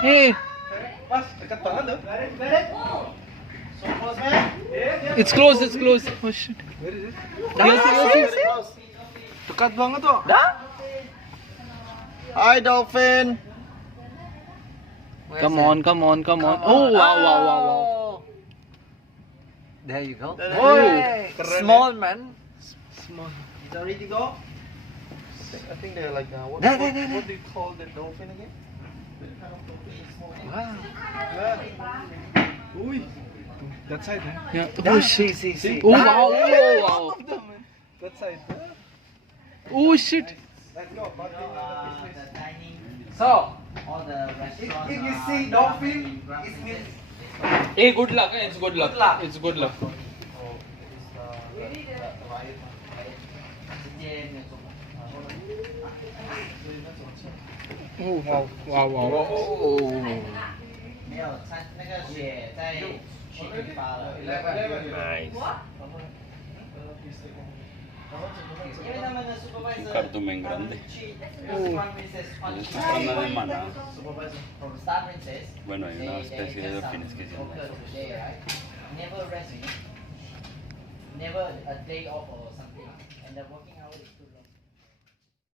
Hey, Mas, dekat banget loh. So close, man. it's close, it's close. Oh shit. Where is it? Yes. Close. Dekat banget tuh. Dah? Hi, dolphin. Come on. Oh, wow. There you go. Hey, keren Small man. Small. Is that ready to go? I think they're like what, There. what do you call the dolphin again? Wow. Uy. That side, man. Yeah. Oh shit. See. Oh, Ah, wow. All of them, man. That side. Oh shit. Let's go. So, All the restaurants. if you see dolphin, it means Hey, good luck. It's good luck. Good luck. It's good luck. Oh, wow. 没有，它那个雪在去冰发了。 Nice. 因为他们的 supervisor Cartoon bien grande. 去 Fun Princess Fun Es una hermana. supervisor from Star Princess. Bueno, hay una they especie de just delfines que tienen focus eso. today, right? Never resting. Never a day off or something. And the working hours.